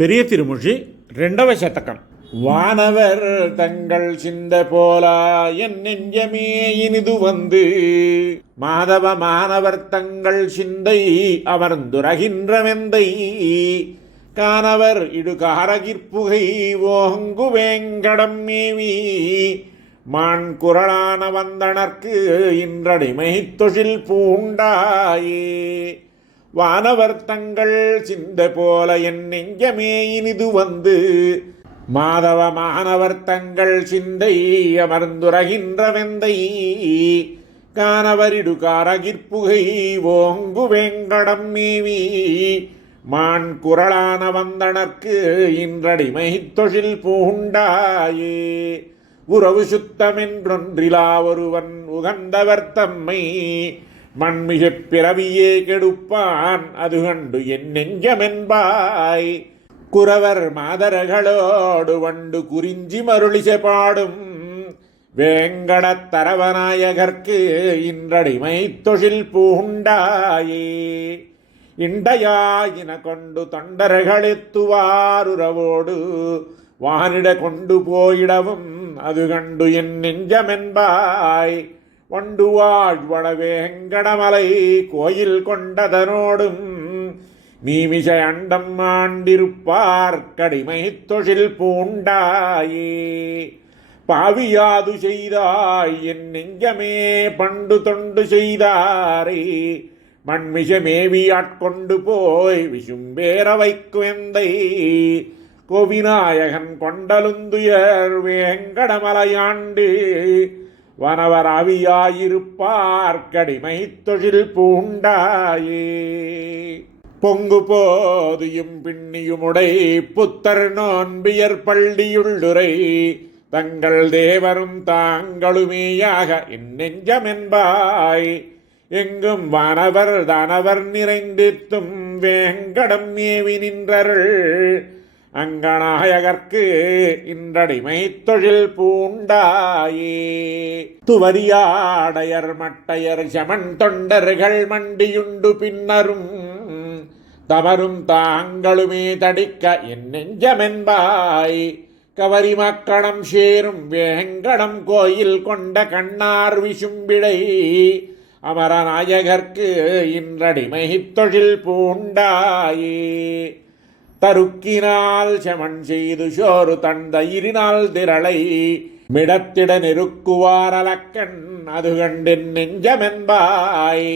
பெரிய திருமொழி 2వ சதகம். வானவர் தங்கள் சிந்த போலா என் நெஞ்சமே இனிது வந்து, மாதவ மாணவர் தங்கள் சிந்தை அமர்ந்துரகின்ற வெந்தை, கானவர் இடுகாரகிற்புகை ஓங்கு வேங்கடம் மேவி, மான் குரலான வந்தனர்க்கு இன்றடிமை தொழில் பூண்டாயே. வானவர் தங்கள் சிந்த போல என் நெஞ்சமே இனிது வந்து, மாதவ மாணவர் தங்கள் சிந்தை அமர்ந்துரகின்ற வெந்தை, கானவரிடுகாரகிற்புகை ஓங்கு வேங்கடம் மேவி, மான் குரலான வந்தனர்க்கு இன்றடிமை தொழில் பூண்டாயே. உறவு சுத்தமென்றொன்றிலா ஒருவன் உகந்தவர் தம்மை, மண்மிகப் பிறவியே கெடுப்பான் அது கண்டு என் நெஞ்சமென்பாய். குறவர் மாதர்களோடு வண்டு குறிஞ்சி மருளிசை பாடும், வேங்கடத் தரவநாயகர்க்கு இன்றடிமை தொழில் பூண்டாயே. இண்டையாயின கொண்டு தொண்டர்களெத்துவாருறவோடு, வானிட கொண்டு போயிடவும் அது கண்டு என் நெஞ்சமென்பாய். வண்டு வாழ்வட வேங்கடமலை கோயில் கொண்டதனோடும், நீமிசை அண்டம் ஆண்டிருப்பார் கடிமை தொழில் பூண்டாயே. பாவியாது செய்தாய் என் நெஞ்சமே பண்டு தொண்டு செய்தாரே, மண்மிச மேவி ஆட்கொண்டு போய் விசும்பேற வைக்குவெந்தை, கோவிநாயகன் கொண்டலுந்துயர் வேங்கடமலையாண்டு, வனவர் அவியாயிருப்பார் கடிமை தொழில் பூண்டாயே. பொங்கு போதியும் பின்னியுமுடை புத்தர் நோன்பியர் பள்ளியுள்ளுரை, தங்கள் தேவரும் தாங்களுமேயாக என் நெஞ்சமென்பாய். எங்கும் வானவர் தானவர் நிறைந்தித்தும் வேங்கடம் மேவி நின்றருள், அங்கநாயகர்க்கு இன்றடிமை தொழில் பூண்டாயே. துவரியாடையர் மட்டையர் சமன் தொண்டர்கள் மண்டியுண்டு பின்னரும், தமரும் தாங்களுமே தடிக்க என் நெஞ்சமென்பாய். கவரி மக்கணம் சேரும் வேங்கடம் கோயில் கொண்ட கண்ணார் விசும்பிடை, அமரநாயகர்க்கு இன்றடிமை தொழில் பூண்டாயே. தருக்கினால் செமன் செய்து சோறு தந்தயிரினால் திரளை, மிடத்திட நெருக்குவாரலக்கண் அது கண்டின் நெஞ்சமென்பாய்.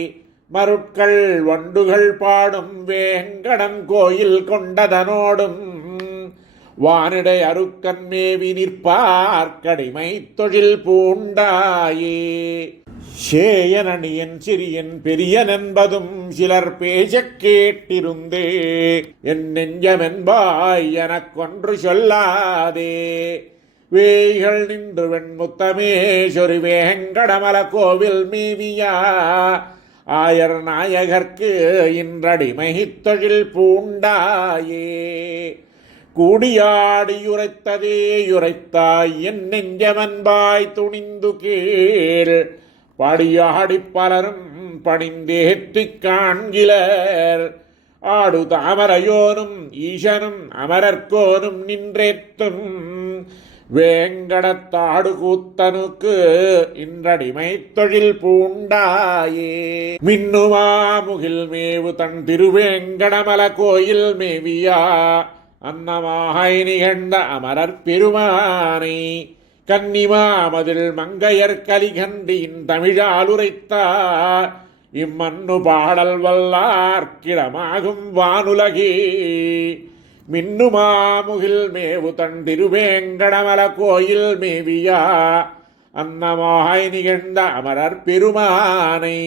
மருட்கள் வண்டுகள் பாடும் வேங்கடம் கோயில் கொண்டதனோடும், வானிடை அருக்கன் மேவி நிற்பார் கடிமை தொழில் பூண்டாயே. சேயனணியன் சிறியன் பெரியன் என்பதும் சிலர் பேசக் கேட்டிருந்தே, என் நெஞ்சமென்பாய் எனக்கொன்று சொல்லாதே. வேய்கள் நின்று வெண்முத்தமேஸ்வரி வேங்கடமல கோவில் மேவியா, ஆயர் நாயகர்க்கு இன்றடிமை தொழில் பூண்டாயே. கூடியாடியுரைத்ததே யுரைத்தாய் என் நெஞ்சமென்பாய் துணிந்து கேள், படியாடி பலரும் பணிந்தேற்றிக் காண்கிலர், ஆடு தாமரையோனும் ஈசனும் அமரர்கோனும் நின்றேத்தும், வேங்கடத்தாடு கூத்தனுக்கு இன்றடிமை தொழில் பூண்டாயே. மின்னுமா முகில் மேவு தன் திருவேங்கடமல கோயில் மேவியா, அன்னமாய் நிகழ்ந்த அமரர் பெருமானை, கன்னிமாமதில் மங்கையர் கலிகண்டியின் தமிழால் உரைத்தார், இம்மன்னு பாடல் வல்லார்க்கிடமாகும் வானுலகே. மின்னுமாமுகில் மேவு தன் திருவேங்கடமல கோயில் மேவியா, அன்னமாய் நிகழ்ந்த அமரர் பெருமானை,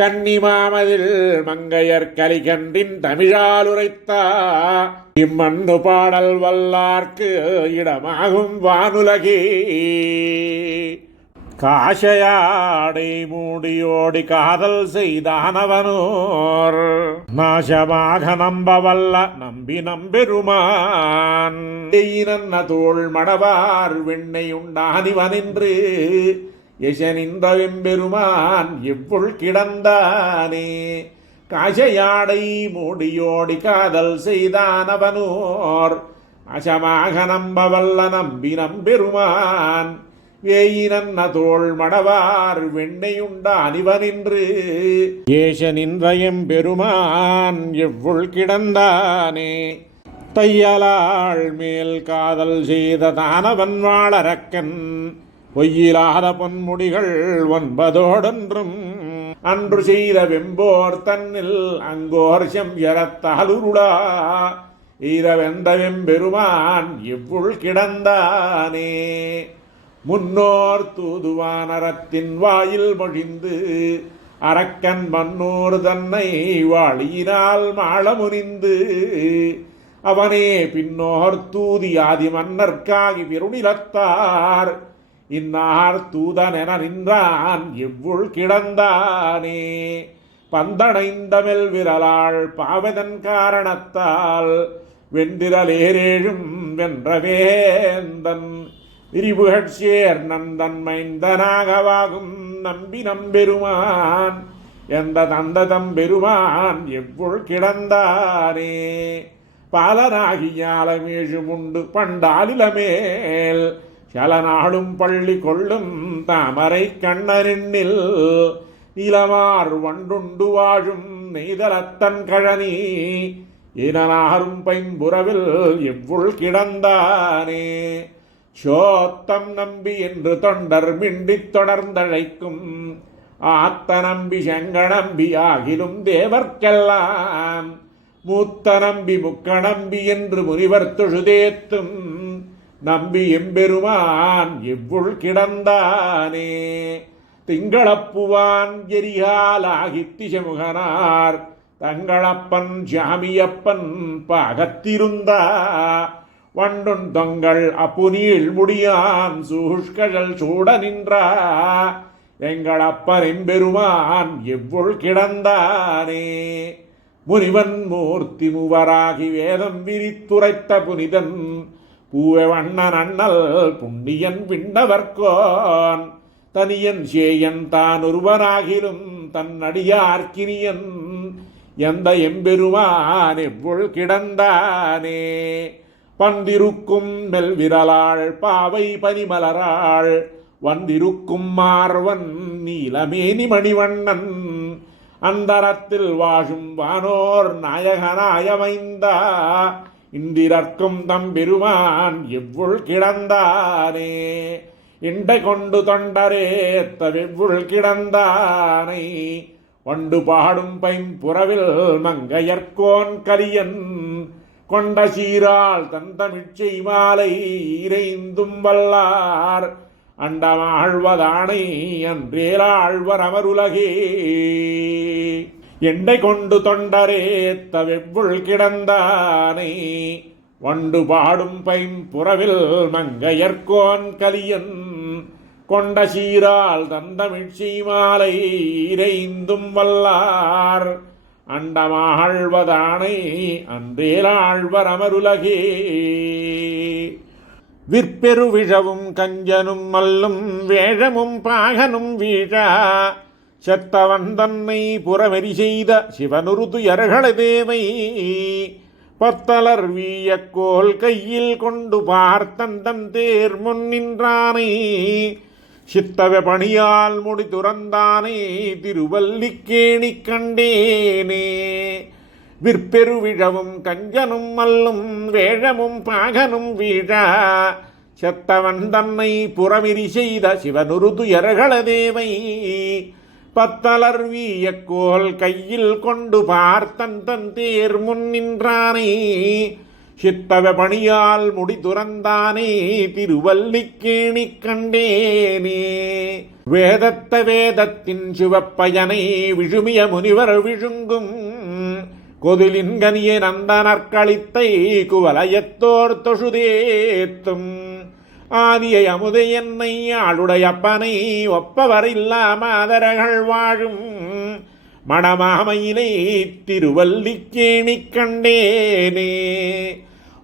கன்னிமாமதில் மங்கையர் கலிகண்டின் தமிழால் உரைத்தார், இம்மன்னு பாடல் வல்லார்க்கு இடமாகும் வானுலகே. காஷையாடை மூடியோடி காதல் செய்தானவனோர், நாசமாக நம்பவல்ல நம்பி நம்பெருமான், தோள் மடவார் வெண்ணை உண்டானிவனின்று, எசனின்ற வெம்பெருமான் எவ்வுள் கிடந்தானே. காசையாடை மூடியோடி காதல் செய்தானவனோர் அசமாக நம்பவல்ல நம்பி நம்பெருமான் வேயினன்ன தோள் மடவார் வெண்ணையுண்ட அணிவனின்று ஏச நின்றயம் பெருமான் எவ்வுள் கிடந்தானே தையலாள் மேல் காதல் செய்த தானவன் வாழறக்கன் பொய்யிலாத பொன்முடிகள் 9 அன்று செய்த வெம்போர் தன்னில் அங்கோர் செம்யரத்தாலுருளா ஈரவெந்த வெம்பெருமான் எவ்வுள் கிடந்தானே முன்னோர் தூதுவானரத்தின் வாயில் மொழிந்து அரக்கன் மன்னோர் தன்னை வாழியினால் மாள முனிந்து அவனே பின்னோர் தூதி ஆதி மன்னர்க்காகி விருணிலத்தார் இன்னார் தூதனென நின்றான் எவ்வுள் கிடந்தானே பந்தடைந்தமெல் விரலாள் பாவதன் காரணத்தால் வெந்திரலேரேழும் வென்றவேந்தன் விரிபுகட்சேர் நந்தன் மைந்தனாகவாகும் நம்பி நம்பெருமான் எந்த தந்த தம்பெருமான் எவ்வுள் கிடந்தானே பாலனாகியாலமேழுமுண்டு பண்டாலிலமேல் சலநாடும் பள்ளி கொள்ளும் தாமரை கண்ணனில் இளமார் வண்டுண்டு வாழும் நெய்தலத்தன் கழனி இனனாரும் பைம்புறவில் எவ்வுள் கிடந்தானே சோத்தம் நம்பி என்று தொண்டர் மிண்டித் தொடர்ந்தழைக்கும் ஆத்த நம்பி செங்க நம்பி ஆகிலும் தேவர்க்கெல்லாம் மூத்த நம்பி முக்க நம்பி என்று முனிவர் தொழுதேத்தும் நம்பி எம்பெருமான் எவ்வுள் கிடந்தானே திங்களப்புவான் எரிகாலாகி திசமுகனார் தங்களப்பன் ஜாமியப்பன் பாகத்திருந்தா வண்டுன் தொங்கள் அப்புநீள் முடியான் சூஷ்கழல் சூட நின்றா எங்களப்பன் எம்பெருமான் எவ்வுள் கிடந்தானே முனிவன் மூர்த்தி மூவராகி வேதம் விரித்துரைத்த புனிதன் பூவே வண்ணன் அண்ணல் புண்ணியன் விண்ணவர்கோன் தனியன் சேயன் தான் ஒருவனாகிலும் தன் அடியார்க்கினியன் எந்த எம்பெருமான் எவ்வுள் கிடந்தானே பந்திருக்கும் மெல்விரலாள் பாவை பனிமலராள் வந்திருக்கும் மார்வன் நீலமேனி மணிவண்ணன் அந்தரத்தில் வாழும் வானோர் நாயகனாயமைந்தா இந்திரர்க்கும் தம்பெருமான் எவ்வுள் கிடந்தானே இண்டை கொண்டு தொண்டரேத்த வெவ்வுள் கிடந்தானை ஒண்டு பாடும் பைம்புறவில் மங்கையர்கோன் கலியன் கொண்ட சீரால் தந்தமிழ்ச்சை மாலை இறைந்தும் வல்லார் அண்டமாழ்வதானை அன்றேலாழ்வர் அமருலகே எண்டை கொண்டு தொண்டரேத்த வெவ்வுள் கிடந்தானை வண்டு பாடும் பைம்புறவில் மங்கையர்கோன் கலியன் கொண்ட சீரால் தந்தமிழ்ச்சி மாலை இறைந்தும் வல்லார் அண்டமாழ்வதானை அன்றேலாழ்வர் அமருலகே விற்பெரு விழவும் கஞ்சனும் மல்லும் வேழமும் பாகனும் வீழா செத்தவன் தன்னை புறமெறி செய்த சிவனுரு துயர்கள தேவை பத்தலர் வீயக்கோல் கையில் கொண்டு பார்த்தந்தன் தேர் முன் நின்றானை சித்தவ பணியால் முடி துறந்தானே திருவல்லிக்கேணி கண்டேனே விற்பெரு விழவும் கஞ்சனும் மல்லும் வேழமும் பாகனும் வீழா செத்தவன் தன்னை புறமிரி செய்த சிவனுரு துயர்கள தேவை பத்தலர் வீயக்கோல் கையில் கொண்டு பார்த்தன் தேர் முன் நின்றானே சித்தவ பணியால் முடி துறந்தானே திருவல்லிக்கேணி கண்டேனே வேதத்த வேதத்தின் சிவப்பயனை விழுமிய முனிவர் விழுங்கும் கொதிலின் கனிய நந்தனற்களித்தை குவலயத்தோர் தொழுதேத்தும் ஆதியை அமுதை என்னை ஆளுடையப்பனை ஒப்பவரில்லா மாதரகள் வாழும் மணமாமையினை திருவல்லிக்கேணி கண்டேனே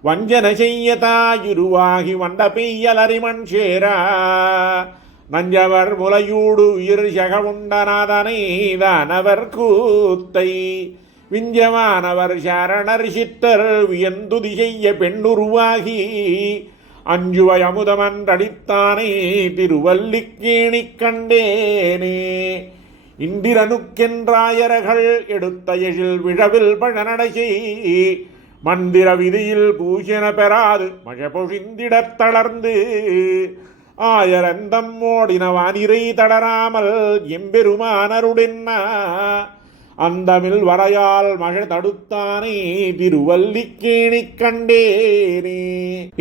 வஞ்சன செய்ய தாயுருவாகி வண்ட பெய்யலறிமண் சேரா நஞ்சவர் முலையூடு உயிர் சகவுண்டநாதனை தானவர் கூத்தை விஞ்சமானவர் சரணர் சித்தர் வியந்துதி செய்ய பெண்ணுருவாகி அஞ்சுவை அமுதமன்றடித்தானே திருவல்லிக்கேணி கண்டேனே. இந்திரனுக்கென்றாயர்கள் எடுத்த எழில் விழவில் பழநடைசை மந்திர விதியில் பூஷண பெறாது மழை பொழிந்திடத் தளர்ந்து ஆயரந்தம் ஓடின வானிரை தளராமல் எம்பெருமானருடென்னா அந்தமில் வரையால் மழை தடுத்தானே திருவல்லிக்கேணி கண்டேனே.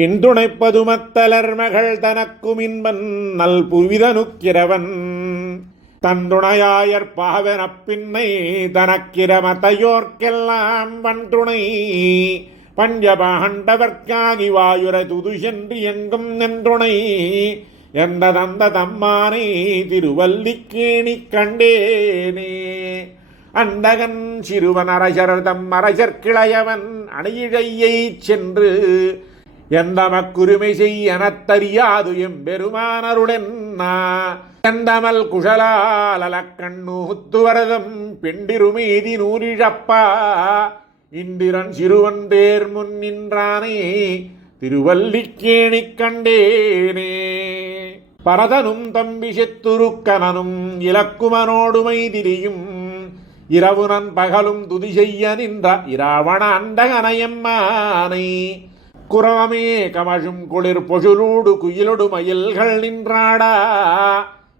இன்துணைப்பதுமத்தலர் மகள் தனக்கும் இன்பன் நல் புவிதனுக்கிறவன் தந்துணையாயற் பாவெனப் பின்னை தனக்கிரமத்தையோர்க்கெல்லாம் வன்துணை பஞ்சபாண்டவர்க்காகி வாயுரை துது சென்று எங்கும் நின்றுணை என்ற தந்த தம்மானை திருவல்லிக்கேணி கண்டேனே. அண்டகன் சிறுவன் அரசர்தம் அரசர்கிளையவன் அணியிழையைச் சென்று எந்தமக்குரிமை செய்யனத்தறியாது எம்பெருமானருடென்னா கந்தமல் குஷலாலக்கண்ணூத்துவரதம் பெண்டிருமீதி நூறிழப்பா இந்திரன் சிறுவன் தேர் முன் நின்றானே திருவல்லிக்கேணி கண்டேனே. பரதனும் தம்பி செத்துருக்கனனும் இலக்குமனோடுமை திரியும் இரவுனன் பகலும் துதி செய்ய நின்ற இராவண அண்டகனயம்மானை குரவமே கமழும் குளிர் பொழுலூடு குயிலொடு மயில்கள் நின்றாடா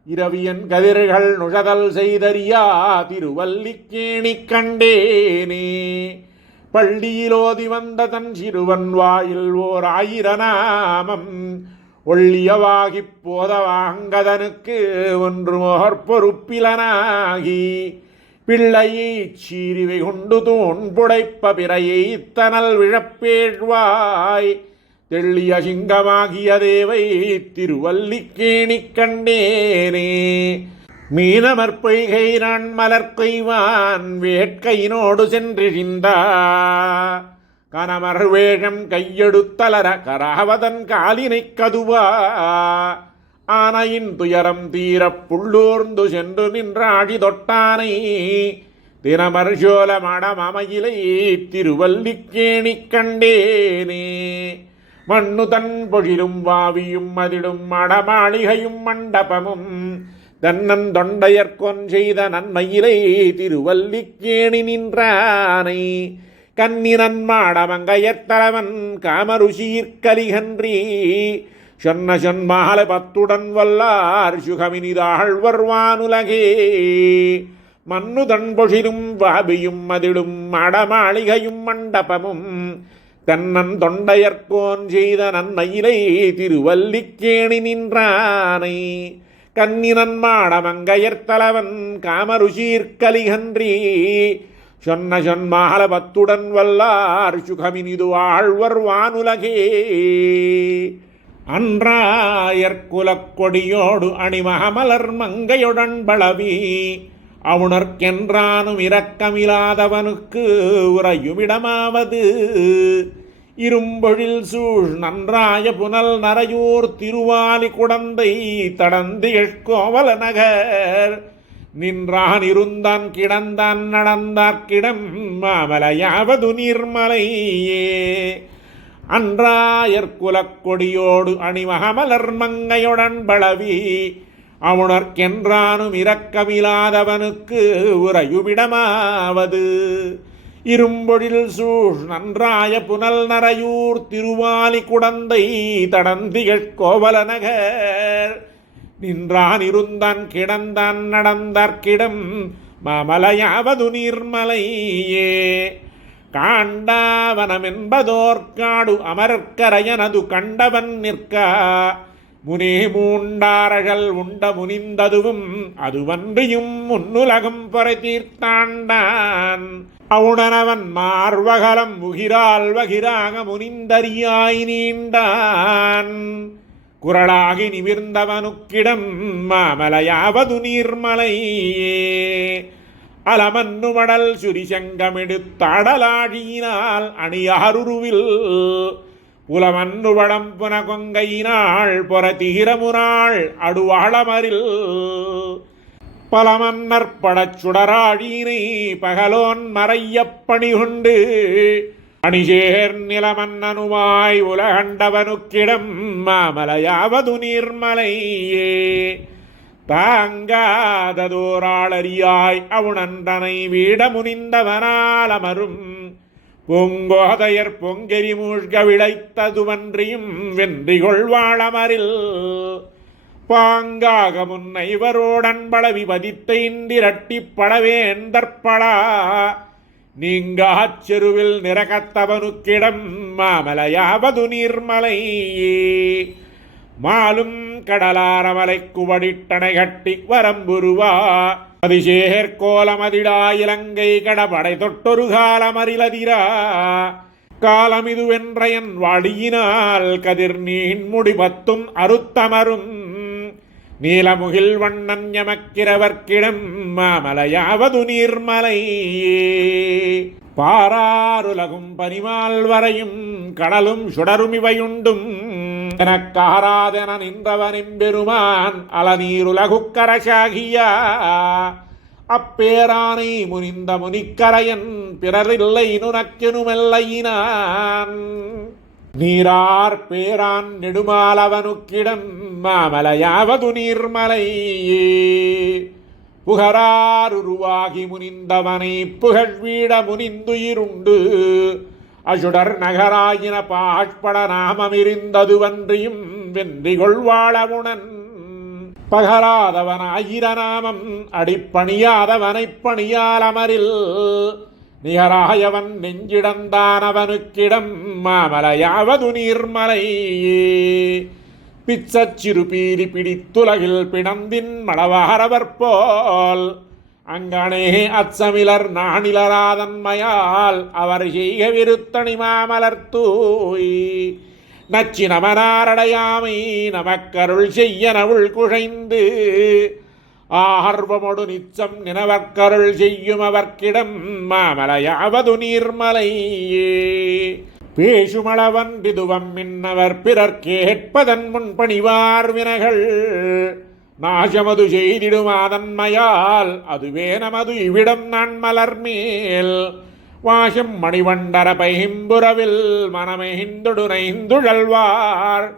இரவியன் கதிர்கள் நுழதல் செய்தறியா திருவல்லிக்கேணி கண்டேனே. பள்ளியிலோதி வந்த தன் சிறுவன் வாயில் ஓர் 1000 நாமம் ஒள்ளியவாகிப் போதவாங்கதனுக்கு ஒன்று மோகற் பொறுப்பிலனாகி பிள்ளையை சீரிவை கொண்டு தூண் புடைப்ப பிறையை தனல் விழப்பேழ்வாய் தெள்ளிய சிங்கமாகிய தேவை திருவல்லிக்கேணி கண்டேனே. மீனமற்பொய்கை நான் மலர்கொய்வான் வேட்கையினோடு சென்றிழிந்தா கனமர் வேஷம் கையெடுத்தலர கராவதன் காலினை கதுவா ஆனையின் துயரம் தீரப் புள்ளூர்ந்து சென்று நின்றாடி தொட்டானை தினமர் சோல மடமமையிலை திருவல்லிக்கேணி கண்டேனே. மண்ணு தன் பொழிலும் வாவியும் மதிடும் மடமாளிகையும் மண்டபமும் தன்னன் தொண்டையற்கொன் செய்த நன்மையிலை திருவல்லிக்கேணி நின்றானை கன்னினன் மாடமங்கையத்தலவன் காமருஷீர்கலிகன்றி சொன்ன சொன்மாலை 10 வல்லார் சுகமினிதாழ்வர் வானுலகே மண்ணு தன் பொழிலும் வாபியும் மதிடும் மடமாளிகையும் மண்டபமும் தன்னன் தொண்டையற்கோன் செய்த நன்மையிலை திருவல்லிக்கேணி நின்றானை கன்னினன் மாடமங்கையர்த்தலவன் காமருஷீர்கலிகன்றி சொன்ன சொன்மாலை 10 வல்லார் சுகமினிது ஆழ்வர் வானுலகே. அன்றாயற்குலக் கொடியோடு அணிமகமலர் மங்கையுடன் பளவி அவுணர்க்கென்றானும் இரக்கமில்லாதவனுக்கு உறையுமிடமாவது இரும்பொழில் சூழ் நன்றாய புனல் நரையூர் திருவாலி குடந்தை தடந்திகழ் கோவல நகர் நின்றான் இருந்தான் கிடந்தான் நடந்தார்க்கிடம் மாமலையாவது நீர்மலையே. அன்றாயற்குலக் கொடியோடு அணிமகமலர் மங்கையுடன் பளவி அவுணர்க்கென்றானும் இரக்கமில்லாதவனுக்கு உறையுமிடமாவது இரும்பொழில் சூழ் நன்றாய புனல் நரையூர் திருவாலி குடந்தை தடந்திகழ் கோவல நகர் நின்றான் இருந்தான் கிடந்தான் நடந்தார்க்கிடம் மாமலையாவது நீர்மலையே. காண்டாவனமென்பதோர்காடு அமர்கரையனது கண்டவன் நிற்க முனே மூண்டாரகள் உண்ட முனிந்ததுவும் அதுவன்றியும் முன்னுலகம் பொறை தீர்த்தாண்டான் அவுணனவன் மார்வகலம் முகிரால் வகிராக முனிந்தறியாய் நீண்டான் குரலாகி நிமிர்ந்தவனுக்கிடம் மாமலையாவது நீர்மலையே. அலமன்னு மடல் சுரிசங்கமெடுத்தாடலாழியினால் அணியாருருவில் புலமன்னு வடம் புன கொங்கையினாள் பொற தீரமுனாள் அடுவாளமரில் பலமன்னர் படச் சுடராழீனை பகலோன் மறையப் பணிகொண்டு அணிசேர் நிலமன்னனுமாய் உலகண்டவனுக்கிடம் மாமலையாவது நீர்மலையே தாங்காததோராளரியாய் அவுணன்றனை வீட முனிந்தவனால் அமரும் பூங்கோதையர் பொங்கெரி மூழ்க விளைத்ததுவன்றியும் வென்றிகொள் வாழமரில் பாங்காக முன்னைவரோடன் பளவி பதித்த இந்திரட்டிப்படவேந்தற்படா நீங்காச் செருவில் நிரகத்தவனுக்கிடம் மாமலையாவது நீர்மலையே மாலும் கடலாரமலை குவடிட்டனை கட்டி வரம்புருவா அதிசேர்கோலமதிடா இலங்கை கடபடை தொட்டொரு காலமரிலதிரா காலமிதுவென்றையன் வாடியினால் கதிர் நீன் முடிபத்தும் அறுத்தமரும் நீலமுகில் வண்ணன் எமக்கிறவர்க்கிடம் மாமலையாவது நீர்மலையே பாராருலகும் பனிமால் வரையும் கடலும் சுடரும் இவையுண்டும் எனக்காராதென நின்றவனிம்பெருமான் அலநீருலகுக்கரசாகியா அப்பேரானை முனிந்த முனிக்கரையன் பிறரில்லை நுனக்கெனுமெல்லையினான் நீரார் பேரான் நெடுமாலவனுக்கிடம் மாமலையாவது நீர்மலையே புகராருருவாகி முனிந்தவனை புகழ்வீட முனிந்துயிருண்டு அசுடர் நகராயின பாஷ்பட நாமமிருந்ததுவன்றியும் வென்றிகொள் வாழவுணன் பகராதவன் ஆயிரநாமம் அடிப்பணியாதவனைப் பணியாலமரில் நிகராயவன் நெஞ்சிடந்தானவனுக்கிடம் மாமலையாவது நீர்மலையே பிச்சச்சிறு பீலி பிடித்துலகில் பிணந்தின் மடவாரவர் போல் அங்கனே அச்சமிலர் நாணிலராதன்மையால் அவர் செய்க விருத்தணி மாமலர் தூய் நச்சினமனாரடையாமை நமக்கருள் செய்ய நவுள் குழைந்து ஆர்வமொடு நிச்சம் நினவற்கருள் செய்யும் அவர்க்கிடம் மாமலையாவது நீர்மலையே பேசுமளவன் விதுவம் மின்னவர் பிறர் கேட்பதன் முன் பணிவார் வினகள் நாசமது செய்திடுமாதன்மையால் அதுவே நமது இவ்விடம் நான் மலர் மேல் வாசம் மணிவண்டர பைம்புறவில் மனமெහිந்துடுனைந்துழல்வார்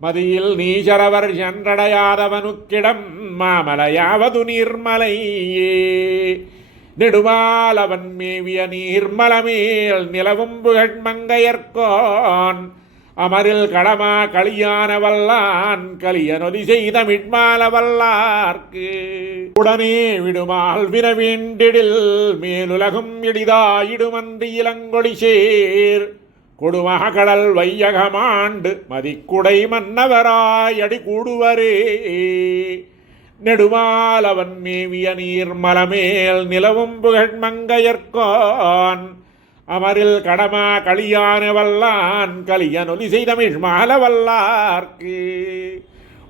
மதியில் நீசரவர் சென்றடையாதவனுக்கிடம் மாமலையாவது நீர்மலையே நெடுமாலவன் மேவிய நீர்மலமேல் நிலவும் புகழ்மங்கையர்கோன் அமரில் கடமா களியான வல்லான் கலிய நொதி செய்த மிட்மால வல்லார்க்கு உடனே விடுமால் வினவேண்டிடில் மேலுலகும் இடிதாயிடுமன்றி இளங்கொடி சேர் கொடுமக கடல் வையகமாண்டு மதிக்குடை மன்னவராய் அடி கூடுவரே நெடுமாலவன் மேவிய நீர்மலமேல் நிலவும் புகழ்மங்கையர்கோன் அமரில் கடமா களியான வல்லான் கலிய நொலி செய்த மிழ்மால வல்லார்க்கு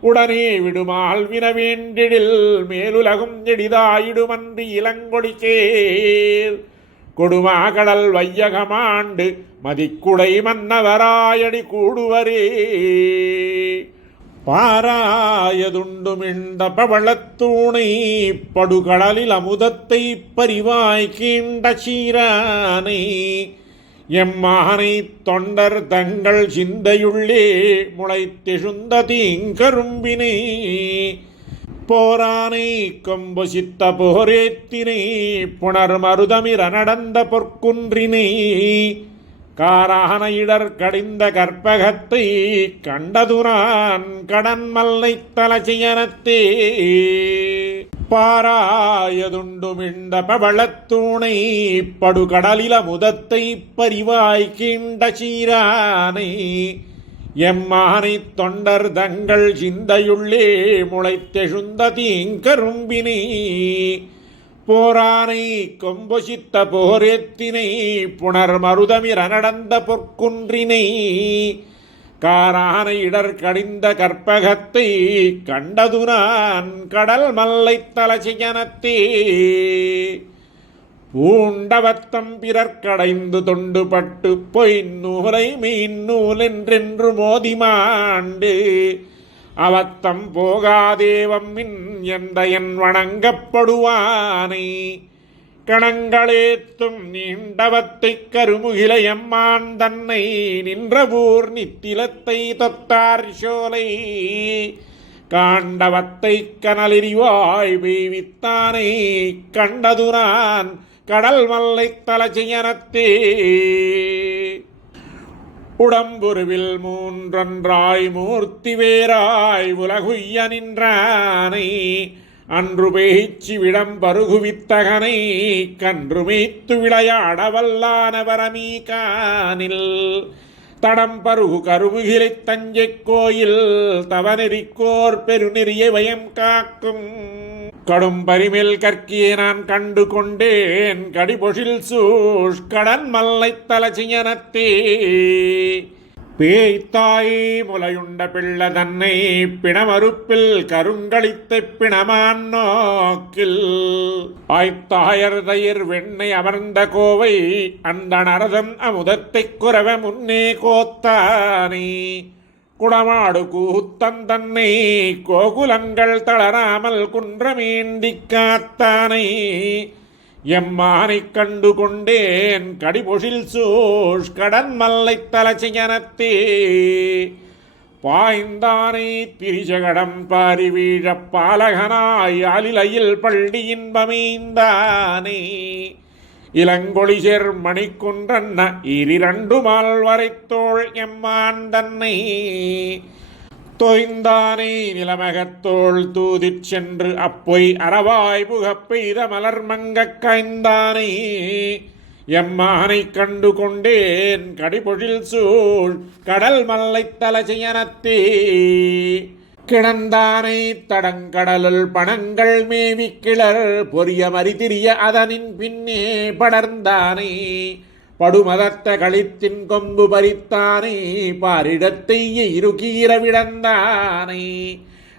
உடனே விடுமால் வினவேண்டிடில் மேலுலகும் எடிதாயிடுமன்றி இளங்கொடி சேர் கொடுமா கடல் வையகமாண்டு மதிக்குடை மன்னவராயடி கூடுவரே பாராயதுண்டுமிழ்ந்த பவளத்தூணை படுகடலில் அமுதத்தை பரிவாய் கீண்ட சீரானை எம்மானை தொண்டர் தங்கள் சிந்தையுள்ளே முளைத்தெழுந்த தீங்கரும்பினை போரானை கொம்பொசித்த போரேத்தினை புனர் மருதமிர நடந்த பொற்குன்றினை காரான இடர் கடிந்த கற்பகத்தை கண்டதுரான் கடன் மல்லை தலச்செயனத்தே பாராயதுண்டுமிழ்ந்த பவளத்தூணை படுகடலில முதத்தை பரிவாய் கீண்ட சீரானை எம்மானை தொண்டர் தங்கள் சிந்தையுள்ளே முளைத்தெழுந்த தீங்கரும்பினை போரானை கொம்பொசித்த போரேத்தினை புனர் மருதமிர நடந்த பொற்குன்றினை காரான இடர் கடிந்த கற்பகத்தை கண்டது நான் கடல் மல்லை தலசியனத்தே பூண்டவத்தம் பிறர்க்கடைந்து தொண்டுபட்டு பொய்நூலை மீன்னூல் என்றென்று மோதிமாண்டு அவத்தம் போகாதேவம் மின் எந்த என் வணங்கப்படுவானை கணங்களேத்தும் நீண்டவத்தைக் கருமுகிலை எம்மான் தன்னை நின்றவூர் நித்திலத்தை தொத்தார் சோலை காண்டவத்தை கனலெறிவாய் பெய்வித்தானை கண்டதுரான் கடல் மல்லை தலச்சியனத்தே உடம்புருவில் மூன்றன்றாய் மூர்த்தி வேராய் உலகுய்ய நின்றானை அன்று பேச்சு விடம் பருகுவித்தகனை கன்று மேய்த்து விளையாடவல்லான வரமீகானில் தடம் பருகு கருவுகிலை தஞ்சை கோயில் தவநெறிக்கோர் பெருநெறிய வயம் காக்கும் கடும் பரிமேல் கற்கியே நான் கண்டு கொண்டேன் கடிபொழில் சூஷ் கடன் மல்லை தலச்சியனத்தே பேய்த்தாய் முலையுண்ட பிள்ள தன்னை பிணமறுப்பில் கருங்களித்த பிணமான் நோக்கில் ஆய்த்தாயர் தயிர் வெண்ணை அமர்ந்த கோவை அந்த நரதம் அமுதத்தைக் குறவ முன்னே கோத்தானே குடமாடு கூத்தன் தன்னை கோகுலங்கள் தளராமல் குன்றமேண்டிக் காத்தானை எம்மானைக் கண்டு கொண்டேன் கடிபொழில் சூஷ் கடன் மல்லை தலச்சியனத்தே பாய்ந்தானை திரிசகடம் பாரி வீழப் பாலகனாய் அலிலையில் பள்ளி இன்பமீந்தானே இளங்கொழிசேர் மணிக்குன்றன்ன இரிரண்டு மால்வரைத்தோள் எம்மான் தன்னை தொய்ந்தானை நிலமகத்தோள் தூதிற் சென்று அப்பொய் அறவாய் புகப் பெய்த மலர் மங்கக் காய்ந்தானை எம்மானைக் கண்டு கொண்டேன் கடிபொழில் சூழ் கடல் மல்லை தலச்சியனத்தே கிடந்தானை தடங்கடலுள் பணங்கள் மேவி கிளர் பொரிய மறிதிரிய அதனின் பின்னே படர்ந்தானை படுமதத்த களித்தின் கொம்பு பறித்தானை பாரிடத்தை இருகீர விடந்தானை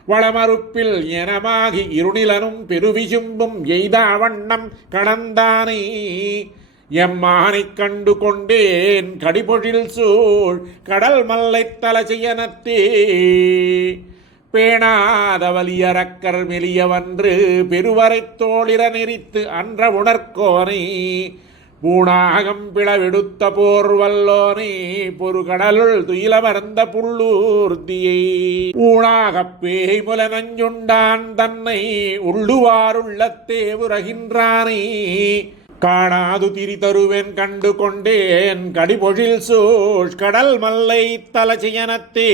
வளமறுப்பில் எனமாகி இருநிலனும் பெருவிசும்பும் எய்தா வண்ணம் கடந்தானை எம்மானைக் கண்டு கொண்டேன் கடிபொழில் சூழ் கடல் மல்லை தலச்சியனத்தே பேணாத வலியரக்கர் மெலியவன்று பெருவரைத் தோளிர நெறித்து அன்ற உணர்கோனை பூணாகம் பிளவெடுத்த போர்வல்லோனை பொறுகடலுள் துயிலமர்ந்த புள்ளூர்த்தியை ஊனாகப் பேய்முல நஞ்சுண்டான் தன்னை உள்ளுவாருள்ளத்தே உரகின்றானை காணாது திரி தருவேன் கண்டு கொண்டேன் கடிபொழில் சூஷ் கடல் மல்லை தலச்சியனத்தே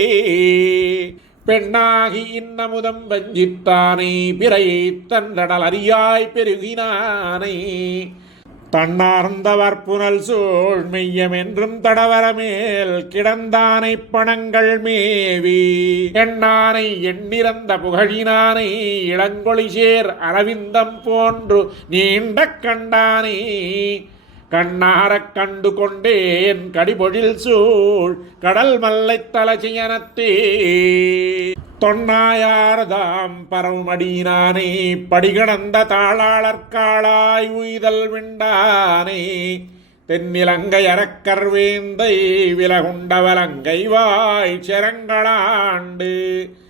பெண்ணாகி இன்னமுதம் வஞ்சித்தானை பிறையை தன்றடல் அறியாய் பெருகினானை தன்னார்ந்தவர் புனல் சூழ் மெய்யம் என்றும் தடவரமேல் கிடந்தானை பணங்கள் மேவி எண்ணானை எண்ணிறந்த புகழினானை இளங்கொழிசேர் அரவிந்தம் போன்று நீண்ட கண்டானை கண்ணாரக் கண்டு கொண்டேன் கடிபொழில் சூழ் கடல் மல்லை தலச்சியனத்தே தொன்னாயார்தாம் பரவுமடியினானே படிகடந்த தாளாளர்காளாய் உய்தல் விண்டானே தென்னிலங்கை அரக்கர்வேந்தை விலகுண்டவலங்கை வாய் செரங்களாண்டு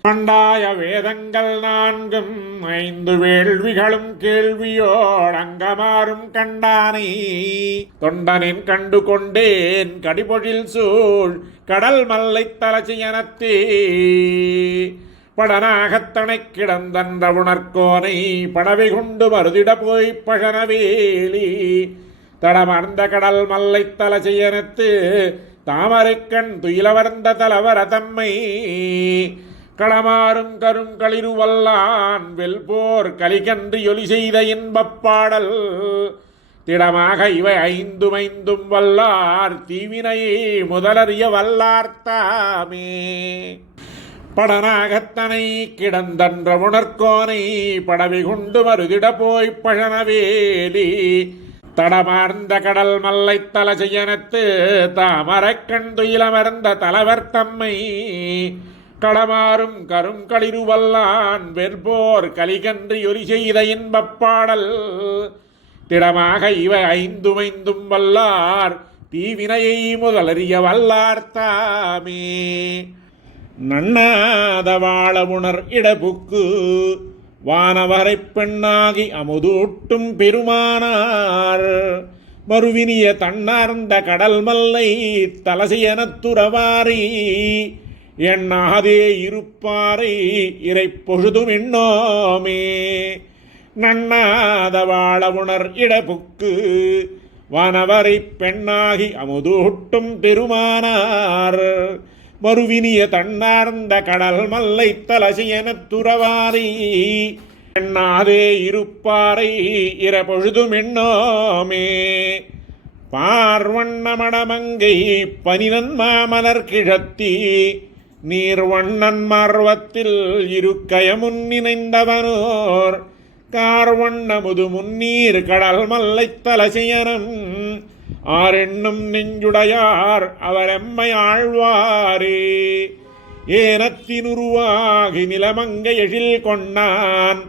பண்டாய வேதங்கள் நான்கும் 5 வேள்விகளும் கேள்வியோடங்கமாறும் கண்டானை தொண்டனின் கண்டு கொண்டேன் கடிபொழில் சூழ் கடல் மல்லை தலச்சியனத்தே படனாகத்தனைக் கிடந்தன்ற உணர்கோனை படவை கொண்டு மருதிட போய் பழனவேலி தடமர்ந்த கடல் மல்லை தலச்சியனத்து தாமரைக்கண் துயிலவர்ந்த தலவர தம்மை களமாறும் கருங்களிருவல்லான் வெல்போர் கலிகன்று ஒலி செய்த இன்பப் பாடல் திடமாக இவை 5 வல்லார் தீவினையை முதலறிய வல்லார்த்தாமே படனாகத்தனை கிடந்தன்ற உணர்கோனை படவை கொண்டு மருதிட போய் பழனவேலி தடமார்ந்த கடல் மல்லை தலச்சியனத்து தாமரைக்கண் துயிலமர்ந்த தலவர் தம்மை களமாறும் கருங்களிருவல்லான் வெல்போர் கலிகன்று ஒலி செய்த இன்பப் பாடல் திடமாக இவை ஐந்துமைந்தும் வல்லார் தீவினையை முதலறிய வல்லார் தாமே. நன்னாத வாழவுணர் இடபுக்கு வானவரை பெண்ணாகி அமுதூட்டும் பெருமானார் மறுவினிய தன்னார்ந்த கடல் மல்லை தலசையெனத் துறவாரி எண்ணாதே இருப்பாரை இறை பொழுதும் எண்ணோமே. நன்னாத வாழவுணர் இடபுக்கு வானவரை பெண்ணாகி அமுதூட்டும் பெருமானார் மறுவினிய தன்னார்ந்த கடல் மல்லை தலசையெனத் துறவாரி எண்ணாதே இருப்பாரை இர பொழுதும் எண்ணோமே. பார்வண்ண மடமங்கை பனினன் மாமலர் கிழத்தி நீர்வண்ணன் மார்வத்தில் இருக்கய முன்னினைந்தவனோர் கார்வண்ண முது முன்னீர் கடல் மல்லை தலசையனம் ஆரெண்ணும் நெஞ்சுடையார் அவர் எம்மை ஆழ்வாரே. ஏனத்தினுருவாகி நிலமங்கை எழில் கொண்டான்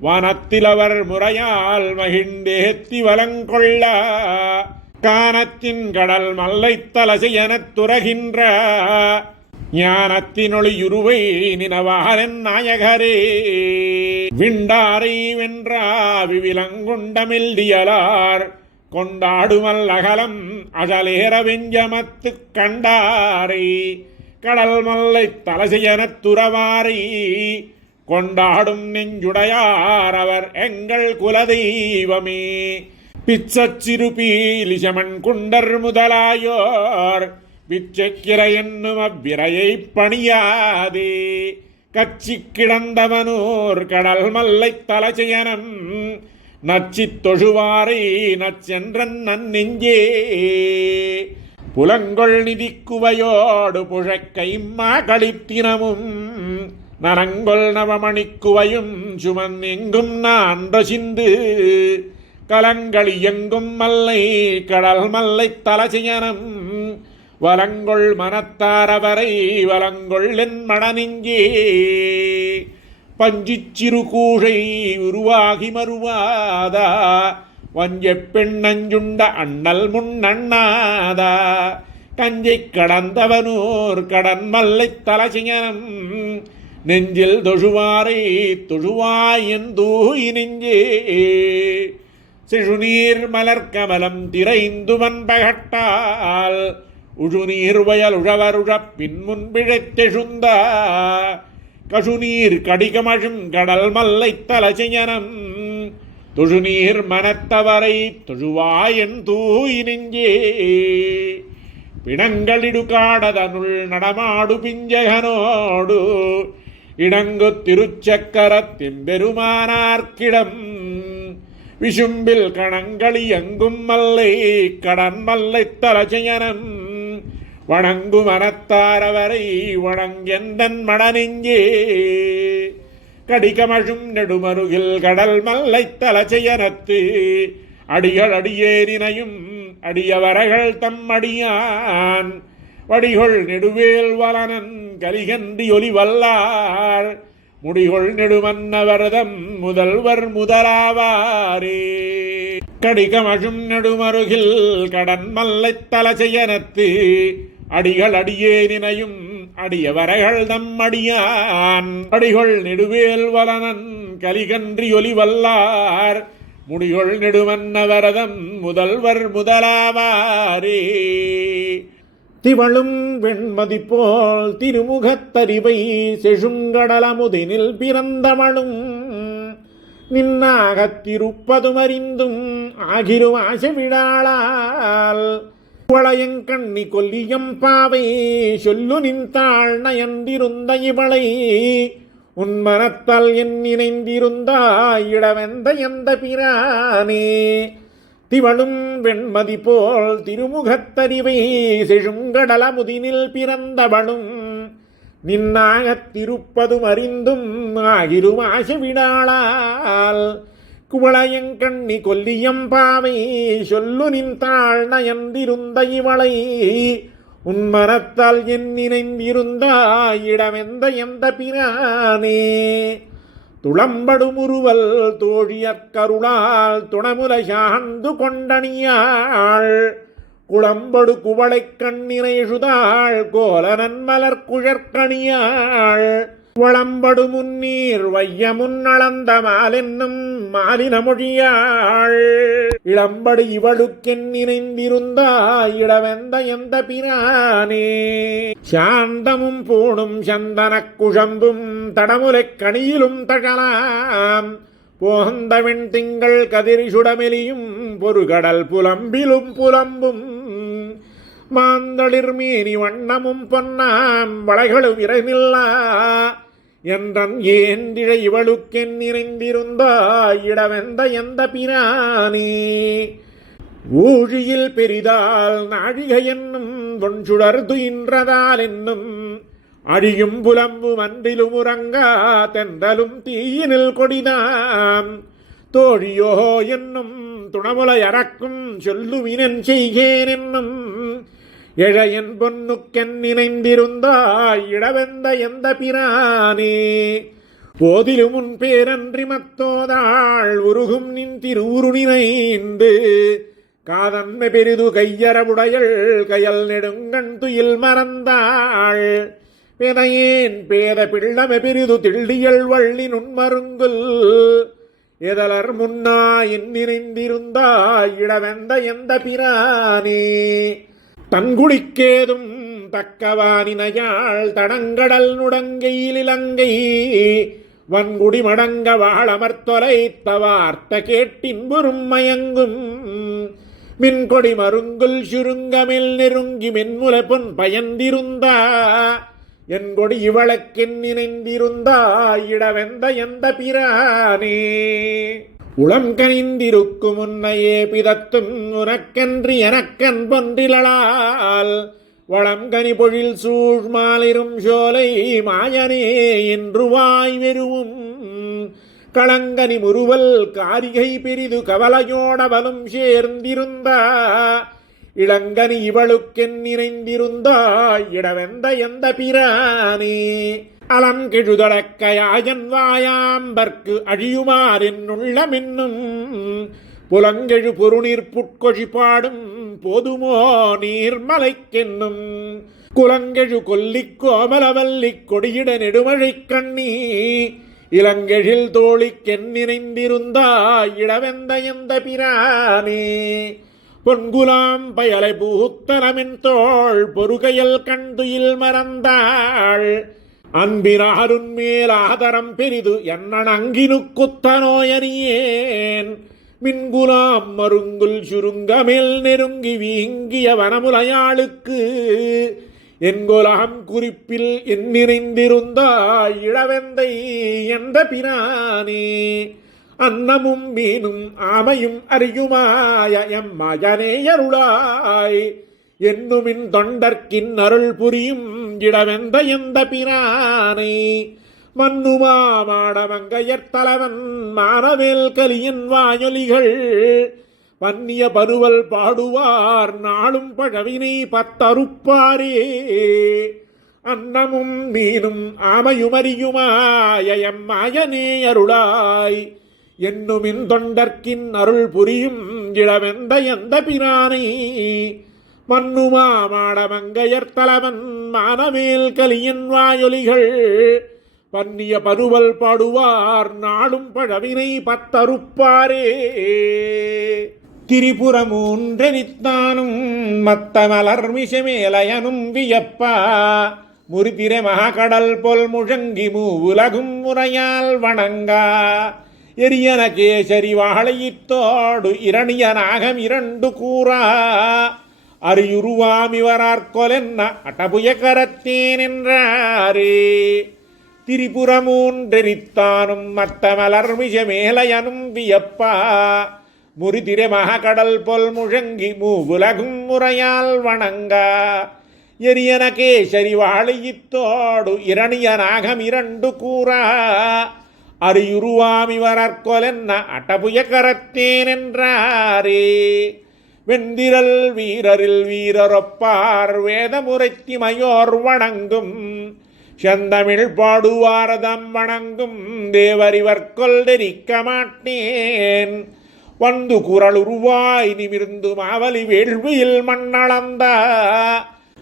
வனத்தில் அவர் முறையால் மகிழ்ந்தேத்தி வலங்கொள்ள கானத்தின் கடல் மல்லை தலசையெனத் துறகின்ற ஞானத்தினொளியுருவை நினவாரன் நாயகரே. விண்டாரை வென்றா விவிலங்குண்டமில்தியலார் கொண்டாடுமல் அகலம் அகலேற வெஞ்சமத்து கண்டாரை கடல் மல்லை தலசையெனத் துறவாரை கொண்டாடும் நெஞ்சுடையார் அவர் எங்கள் குலதெய்வமே. பிச்சச்சிறு பீலிசமன் குண்டர் முதலாயோர் விச்சக்கிற என்னும் அவ்விரையை பணியாதே கச்சி கிடந்தவனூர் கடல் மல்லை தலசையனம் நச்சித் தொழுவாரை நச்சென்றன் நன்னெஞ்சே. புலங்கொள் நிதிக்குவையோடு புழக்கைம்மா களித்தினமும் நரங்கொள் நவமணிக்குவையும் சுமன் எங்கும் நான்ற சிந்து கலங்களி எங்கும் மல்லை கடல் மல்லை தலசையனம் வலங்கொள் மனத்தாரவரை வலங்கொள் என் மடநெஞ்சே. பஞ்சிச்சிறு கூழை உருவாகி மறுவாதா வஞ்சப் பெண்ணஞ்சுண்ட அண்ணல் முன்னண்ணாதா கஞ்சை கடந்தவனூர் கடன் மல்லை தலசையனம் நெஞ்சில் தொழுவாரை தொழுவாயன் தூய் நெஞ்சே. செழுநீர் மலர்கமலம் திரைந்து வன்பகட்டால் உழுநீர் வயல் உழவருழப் பின்முன்பிழைத்தெழுந்த கசுநீர் கடிகமழும் கடல் மல்லை தலசையனம் தொழுநீர் மனத்தவரை தொழுவாயன் தூய் நெஞ்சே. பிணங்களிடுகாடதனுள் நடமாடு பிஞ்சகனோடு இடங்கு திருச்சக்கரத்தின் பெருமானார்க்கிடம் விசும்பில் கணங்களி எங்கும் மல்லை கடன் மல்லை தலசையனம் வணங்கு மனத்தாரவரை வணங்கெந்தன் மடநெஞ்சே. கடிகமழும் நெடுமருகில் கடல் மல்லை தலசையனத்து அடிகள் அடியேறினையும் அடியவரகள் தம் அடியான் வடிகொள் நெடுவேல் வலனன் கலிகன்றி ஒலி வல்லார் முடிகொள் நெடுமன்னவர்தம் முதல்வர் முதலாவாரே. கடிகமழும் நெடுமருகில் கடன் மல்லை தலசையனத்து அடிகள் அடியேறினையும் அடியவரகள் தம் அடியான் அடிகொள் நெடுவேல் வலனன் கலிகன்றி ஒலி வல்லார் முடிகொள் நெடுமன்னவரதம் முதல்வர் முதலாவாரே. திவளும் வெண்மதி போல் திருமுகத்தறிவை செழுங்கடலமுதினில் பிறந்தவளும் நின்னாகத்திருப்பதும் அறிந்தும் ஆகிரும் ஆசை விடாளால் வளையங்கண்ணி கொல்லியம் பாவை சொல்லு நின்றாள் நயந்திருந்த இவளை உன் மனத்தால் என் நினைந்திருந்தாய் இடவெந்த எந்த பிரானே. திவளும் வெண்மதி போல் திருமுகத்தறிவை செழுங்கடலமுதினில் பிறந்தவளும் நின்னாகத்திருப்பதும் அறிந்தும் ஆகிரும் ஆசை விடாளால் குவளையங்கண்ணி கொல்லியம் பாவை சொல்லு நின்றாள் நயந்திருந்த இவளை உன் மனத்தால் என் நினைந்திருந்தாய் இடமெந்த எந்த பிரானே. துளம்படுமுறுவல் தோழியற்கருளால் துணமுலை சார்ந்து கொண்டணியாள் குளம்படு குவளைக் கண்ணினை சுதாள் கோல நன்மலர் குழற்கணியாள் வளம்படு முன்னீர் வைய முன்னளந்த மாலென்னும் மாலின மொழியாள் இளம்படு இவளுக்கென் நினைந்திருந்தாய் இடவெந்த எந்த பிரானே சாந்தமும் பூணும் சந்தனக் குழம்பும் தடமுலைக் கணியிலும் தழலாம் போந்தவெண் திங்கள் கதிரி சுடமெலியும் பொறுகடல் புலம்பிலும் புலம்பும் மாந்தளிர் மீனி வண்ணமும் பொன்னாம் வளைகளும் இறைநில்லா என்றன் ஏந்திழ இவளுக்கென் நிறைந்திருந்தாய் இடவெந்த எந்த பிரானே ஊழியில் பெரிதால் நாழிகை என்னும் பொன்சுடர் துயின்றதால் என்னும் அழியும் புலம்பும் அன்றிலும் உறங்கா தென்றலும் தீயினில் கொடிதாம் தோழியோ என்னும் துணமுலை அறக்கும் சொல்லுவினன் செய்கேன் என்னும் எழையன் பொன்னுக்கென் நினைந்திருந்தாய் இடவெந்த எந்த பிரானே போதிலும் உன் பேரன்றி மத்தோதாள் உருகும் நின் திருவுரு நினைந்து காதன்மை பெரிது கையறவுடையள் கயல் நெடுங்கண் துயில் மறந்தாள் பேதையேன் பேத பிள்ளமை பெரிது திள்ளியல் வள்ளி நுண்மருங்குல் எதலர் முன்னா என் நினைந்திருந்தாய் இடவெந்த எந்த பிரானே தன்குடிக்கேதும் தக்கவானினையாள் தடங்கடல் நுடங்கையில் இலங்கை வன்குடி மடங்க வாழமர்த்தொலைத்த வார்த்த கேட்டின்புறும் மயங்கும் மின்கொடி மருங்குல் சுருங்கமில் நெருங்கி மென்முலை பொன் பயந்திருந்தா என் கொடி இவளக்கென் நினைந்திருந்தாய் இடவெந்த எந்த பிரானே உளம் கனிந்திருக்கும் உன்னையே பிதத்தும் உனக்கென்று எனக்கன் பொன்றிலால் வளம் கனி பொழில் சூழ்மாலிரும் சோலை மாயனே என்று வாய் வெறுவும் களங்கனி முறுவல் காரிகை பெரிது கவலையோடவலும் சேர்ந்திருந்தா இளங்கனி இவளுக்கென் நிறைந்திருந்தாய் இடவெந்த எந்த பிரானே அலம் கெழுதடக்கையாயன் வாயாம்பர்க்கு அழியுமாறென்னுள்ள மின்னும் புலங்கெழு பொருநீர் புட்கொழி பாடும் போதுமோ நீர்மலைக்கென்னும் குலங்கெழு கொல்லிக் கோமலவல்லிக் கொடியிட நெடுமழைக் கண்ணி இளங்கெழில் தோழிக்கென் நினைந்திருந்தாய் இடவெந்த எந்த பிரானே பொன்குலாம் பயலை பூத்தனமின் தோள் பொறுகையல் கண்டுயில் மறந்தாள் அன்பினாருன் மேல் ஆதரம் பெரிது என்னன் அங்கினுக்குத்த நோயறியேன் மின்குலாம் மருங்குல் சுருங்கமேல் நெருங்கி வீங்கிய வனமுலையாளுக்கு என்குலாம் குறிப்பில் என் நிறைந்திருந்தாய் இளவெந்தை எந்த பிரானே அன்னமும் மீனும் ஆமையும் அறியுமாய எம் மகனேயருளாய் என்னுமின் தொண்டர்க்கின் அருள் புரியும் இடவெந்த எந்த பிரானை மன்னுமா மாடமங்கையர் தலைவன் மானவேல் கலியன் வாயொலிகள் பன்னிய பருவல் பாடுவார் நாளும் பழவினை பத்தறுப்பாரே அன்னமும் மீனும் ஆமையும் அறியுமாய எம் மாயனே அருளாய் என்னுமின் தொண்டர்க்கின் அருள் புரியும் இடவெந்த எந்த பிரானை மன்னுமா மாடமங்கையர் தலைவன் மானவேல் கலியன் வாயொலிகள் பன்னிய பருவல் பாடுவார் நாளும் பழவினை பத்தறுப்பாரே திரிபுரமூன்றெனித்தானும் மத்த மலர் மிசமேலயனும் வியப்பா முறிதிரை மகாகடல் போல் முழங்கி மூவுலகும் முறையால் வணங்கா எரியன கேசரி வாழையித்தோடு இரணிய நாகம் இரண்டு கூறா அரியுருவாமிவரார்கொலென்ன அட்டபுய கரத்தேன் என்றாரே திரிபுரமூன்றெனித்தானும் மத்த மலர் மிசமேலயனும் வியப்பா முறிதிரை மகாகடல் போல் முழங்கி மூவுலகும் முறையால் வணங்கா எரியன கேசரி வாழையித்தோடு இரணிய நாகம் இரண்டு கூறா அரியுருவாமிவரற்கொலென்ன அட்டபுய கரத்தேன் என்றாரே வெந்திரல் வீரரில் வீரரொப்பார் வேதமுறைத்திமையோர் வணங்கும் செந்தமிழ் பாடுவாரதம் வணங்கும் தேவரிவர் கொல்தெரிக்க மாட்டேன். வந்து குரல் உருவாய் நிமிர்ந்து மாவலி வேள்வியில் மண்ணளந்த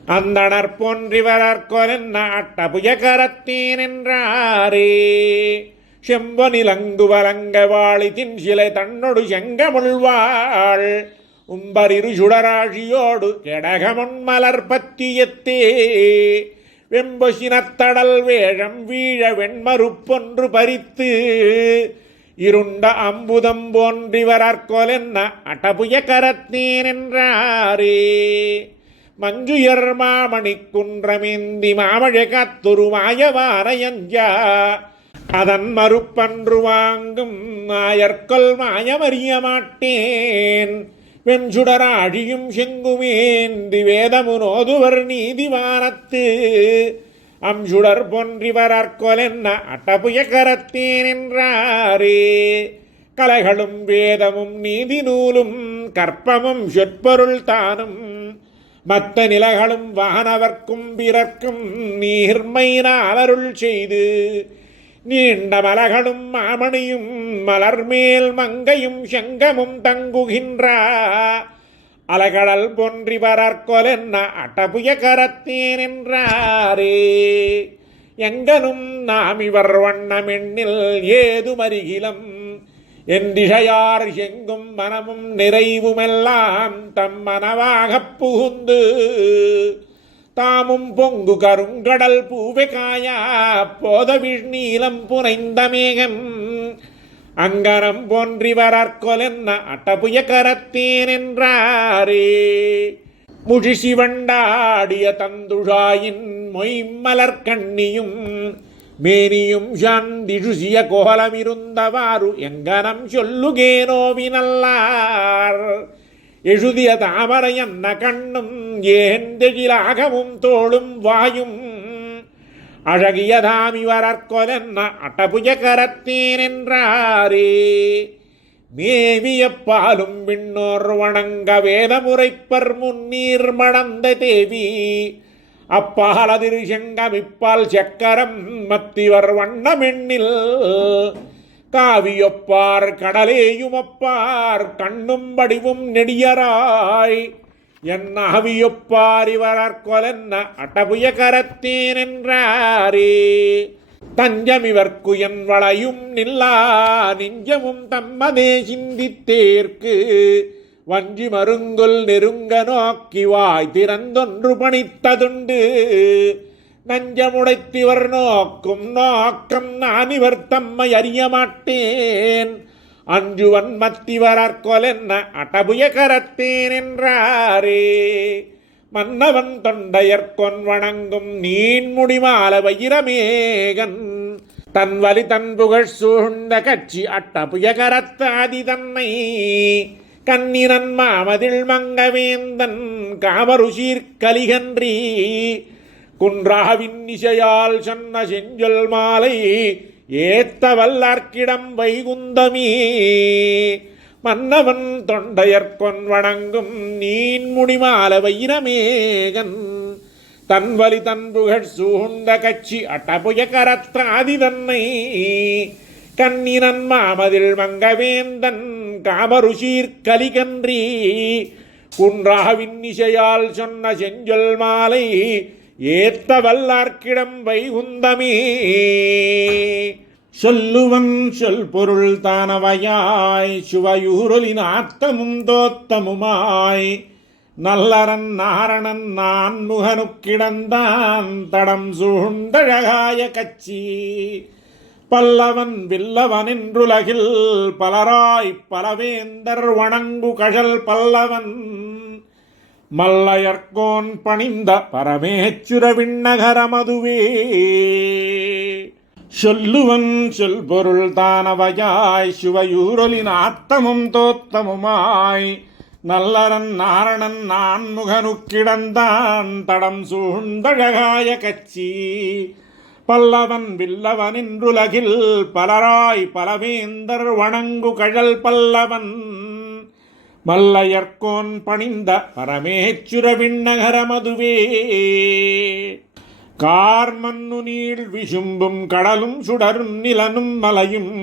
அந்தனர் போன்றிவரற்கொலென்ன அட்டபுய கரத்தேன் என்றாரே. செம்பனிலங்கு வலங்க வாழி தின்சிலை தன்னொடு செங்கமுள்வாள் உம்பரிரு சுடராழியோடு கெடகமுன்மலர் பத்தியத்தே. வெம்பொசினத்தடல் வேழம் வீழ வெண்மறுப்பொன்று பறித்து இருண்ட அம்புதம் போன்றிவரற்கொலென்ன அட்டபுய கரத்தேன் என்றாரே. மஞ்சுயர் மாமணி குன்றமேந்தி மாமழை காத்துரு மாயவாரையஞ்சா அதன் மறுப்பன்று வாங்கும் நாயற்கொல் மாயமறிய மாட்டேன். வெஞ்சுடராழியும் செங்குமேந்தி வேதமுனோதுவர் நீதிவானத்து அம்சுடர் போன்றிவரற்கொலென்ன அட்டபுய கரத்தேன் என்றாரே. கலைகளும் வேதமும் நீதி நூலும் கற்பமும் சொற்பொருள் தானும் மத்த நிலைகளும் வானவர்க்கும் பிறர்க்கும் நீர்மையினால் செய்து நீண்ட மலகளும் மாமணியும் மலர்மேல் மங்கையும் செங்கமும் தங்குகின்ற அலகடல் போன்றிவரற்கொலென்ன அட்டபுய கரத்தேன் என்றாரே. எங்கனும் நாம் இவர் வண்ணமெண்ணில் ஏதுமருகிலம் என்றிசையார் செங்கும் மனமும் நிறைவுமெல்லாம் தம் மனவாகப் புகுந்து தாமும் பொங்கு கருங்கடல் பூவை காயா போதவிழ் நீலம் புனைந்த மேகம் அங்கனம் போன்றிவரற்கொலென்ன அட்டபுய கரத்தேன் என்றாரே. முழிசி வண்டாடிய தந்துழாயின் மொய்மலர் கண்ணியும் மேனியும் சாந்திழுசிய கோலமிருந்தவாறு எங்கனம் சொல்லுகேனோவினல்லார். எழுதிய தாமரை என்ன கண்ணும் ஏந்தெழிலாகவும் தோளும் வாயும் அழகியதாமிவரற்கொலென்ன அட்டபுய கரத்தேன் என்றாரே. மேவிய பாலும் விண்ணோர் வணங்க வேதமுறைப்பர் முன்னீர் மணந்த தேவி அப்பாலதிரு செங்கமிப்பால் சக்கரம் மத்திவர் வண்ணமெண்ணில் காவியொப்பார் கடலேயுமப்பார் கண்ணும் வடிவும் நெடியராய் என் ஆவியொப்பார் இவரற்கொலென்ன அட்டபுய கரத்தேன் என்றாரே. தஞ்சமிவர்க்கு என் வளையும் நில்லா நெஞ்சமும் தம்மதே சிந்தித்தேற்கு வஞ்சி மருங்கொல் நெருங்க நோக்கி வாய் திறந்தொன்று பணித்ததுண்டு. நஞ்சமுடைத்திவர் நோக்கும் நோக்கம் நான் இவர் தம்மை அறிய மாட்டேன். அஞ்சுவன் மத்திவரற்கொலென்ன அட்டபுய கரத்தேன் என்றாரே. மன்னவன் தொண்டையர்கொன் வணங்கும் நீன்முடிமால வைரமேகன் தன் வலி தன் புகழ் சூழ்ந்த கட்சி அட்டபுய கரத்தாதி தன்னை கண்ணினன் மாமதில் மங்கவேந்தன் காமருசீர் கலிகன்றி குன்றாவின் இசையால் சொன்ன செஞ்சொல் மாலை ஏத்த வல்லார்க்கிடம் வைகுந்தமே. மன்னவன் தொண்டையர்கொன் வணங்கும் நீன்முடிமால வைரமேகன் தன் வலி தன் புகழ் சூழ்ந்த கட்சி அட்டபுய கரத்தாதி தன்னை கண்ணினன் மாமதில் மங்கவேந்தன் காமருசீர் கலிகன்றி குன்றாவின் இசையால் சொன்ன செஞ்சொல் மாலை ஏத்த வல்லார்க்கிடம் வைகுந்தமே. சொல்லுவன் சொல் பொருள் தானவையாய் சுவையூரொலின் ஆத்தமும் தோத்தமுமாய் நல்லரன் நாரணன் நான் முகனுக்கிடந்தான் தடம் சூழ்ந்தழகாய கட்சி பல்லவன் வில்லவன் என்றுலகில் பலராய் பலவேந்தர் வணங்கு கழல் பல்லவன் மல்லையர்கோன் பணிந்த பரமேச்சுர விண்ணகரமதுவே. சொல்லுவன் சொல் பொருள் தானவையாய் சுவையூரொலின் ஆத்தமும் தோத்தமுமாய் நல்லரன் நாரணன் நான் முகனுக்கிடந்தான் தடம் சூழ்ந்தழகாய கட்சி பல்லவன் வில்லவன் என்றுலகில் பலராய் பலவேந்தர் வணங்கு கழல் பல்லவன் மல்லையர்கோன் பணிந்த பரமேச்சுர விண்ணகரமதுவே. கார்மன்னு நீள் விசும்பும் கடலும் சுடரும் நிலனும் மலையும்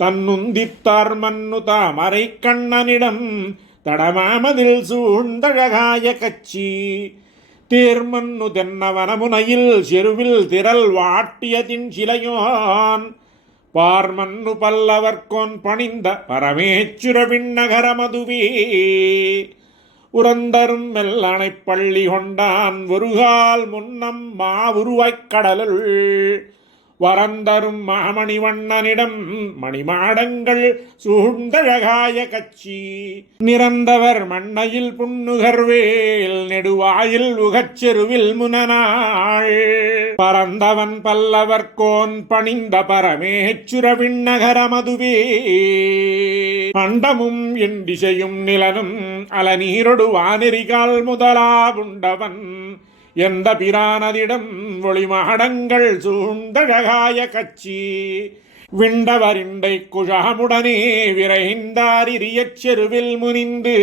தன்னுந்தித்தார் மன்னு தாமரை கண்ணனிடம் தடமாமதில் சூழ்ந்தழகாய கச்சி தேர்மன்னு தென்னவனமுனையில் செருவில் திரள் வாட்டியதின் சிலையோன் பார்மன்னு பல்லவர்கோன் பணிந்த பரமேச்சுர விண்ணகரமதுவே உரந்தரும் மெல்லணைப் பள்ளி கொண்டான் ஒருகால் முன்னம் மாவுருவாய்க் கடலுள் வரந்தரும் மாமணிவண்ணனிடம் மணிமாடங்கள் சூழ்ந்தழகாய கச்சி நிறந்தவர் மண்ணையில் புன்னுகர்வேல் நெடுவாயில் உகச்செருவில் முனநாள் பரந்தவன் பல்லவர்கோன் பணிந்த பரமேச்சுர விண்ணகரமதுவே அண்டமும் என் திசையும் நிலனும் அலநீரொடு வானெறிகால் முதலாவுண்டவன் எந்த பிரானதிடம் ஒளிமாடங்கள் சூழ்ந்தழகாய கச்சி விண்டவரிண்டை குழாமுடனே விரைந்தாரியச் செருவில் முனிந்து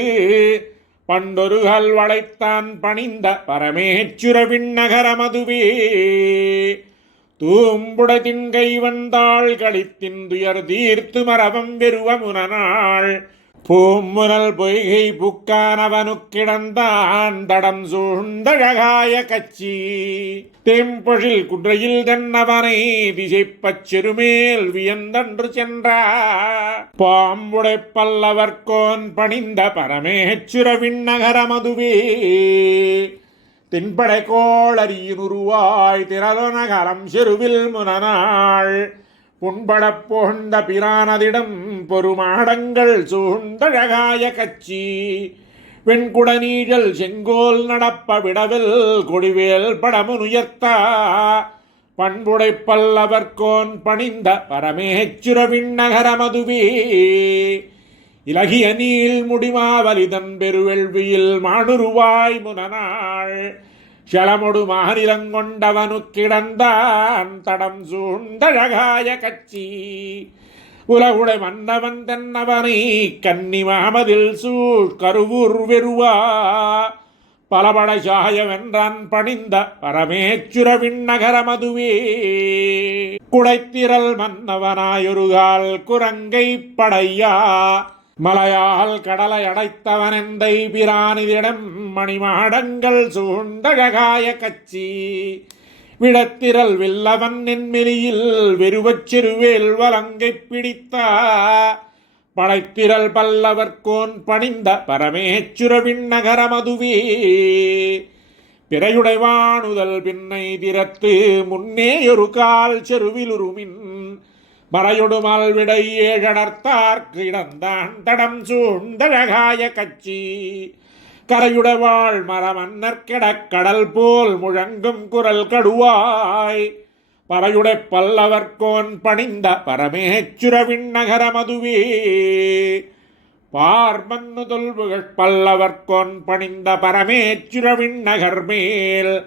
பண்டொருகல் வளைத்தான் பணிந்த பரமேச்சுர விண்ணகரமதுவே தூம்புட தின்கை வந்தாள் களித்தின் துயர் தீர்த்து மரபம் வெறுவ முனநாள் பூமுனல் பொய்கை புக்கானவனுக்கிடந்தான் தடம் சூழ்ந்தழகாய கச்சி தேம்பொழில் குன்றையில் தென்னவனை திசைப்பச் செருமேல் வியந்தன்று சென்றார் பாம்புடை பல்லவர்கோன் பணிந்த பரமேச்சுர விண்ணகரமதுவே தென்படை கோளரியினுருவாய் திரளநகரம் செருவில் முனநாள் புண்படப் போழ்ந்த பிரானதிடம் பொறுமாடங்கள் சூழ்ந்தழகாய கச்சி வெண்குடநீழல் செங்கோல் நடப்ப விடவில் கொடிவேல் படமுனுயர்த்தா பண்புடை பல்லவர்கோன் பணிந்த பரமேச்சுர விண்ணகரமதுவே இலகிய நீள் முடிமாவலிதன் பெருவெள்வியில் மானுருவாய் முனநாள் ஷலமொடு மாநிலங்கொண்டவனுக்கிடந்தான் தடம் சூழ்ந்தழகாய கச்சி உலகுடை மன்னவன் தென்னவனை கன்னி மாமதில் சூழ் கருவூர் வெறுவா பலபடை சாயவென்றான் பணிந்த பரமேச்சுர விண்ணகரமதுவே குடைத்திரல் மன்னவனாயொருகால் குரங்கை படையா மலையால் கடலை அடைத்தவனெந்தை பிரானிதிடம் மணிமாடங்கள் சூழ்ந்தழகாய கச்சி விடத்திரல் வில்லவன் நென்மெலியில் வெறுவச் சிறுவேல் வலங்கை பிடித்தா படைத்திரல் பல்லவர்கோன் பணிந்த பரமேச்சுர விண்ணகரமதுவே பிறையுடைவானுதல் பின்னை திறத்து முன்னேயொரு கால் செருவிலுருமின் மறையொடுமால் விடை ஏழடர்த்தார்க்கு இடந்தான் தடம் சூழ்ந்தழகாய கச்சி கரையுடவாள் மரமன்னர்கெடக் கடல் போல் முழங்கும் குரல் கடுவாய் பறையுடை பல்லவர்கோன் பணிந்த பரமேச்சுர விண்ணகரமதுவே பார்மன்னு தொல்புகழ் பல்லவர்கோன் பணிந்த பரமேச்சுர விண்ணகர் மேல்